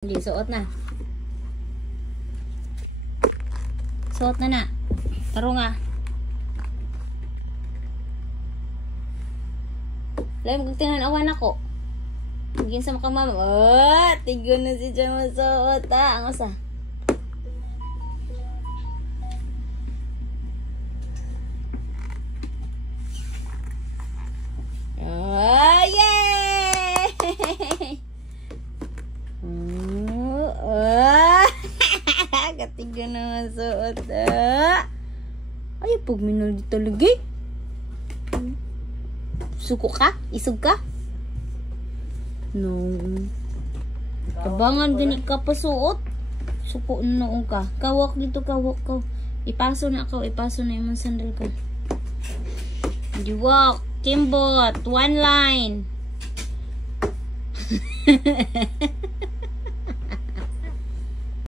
Hindi, suot na. Suot na na. Taro nga. Lalim kong tinanawan ako. Higin sa makamama. Oh, tigyan na si Diyan masuot. Ang usa. Oh, yay! Katigan na masuot. Ay, pag minul dito lagi. Suko ka? Isog ka? No. Kabangan gani ka pasuot. Suko noong ka. Kawak dito, kawak ka. Ipaso na ako. Ipaso na yung sandal ka. Diwak. Kimbot. One line.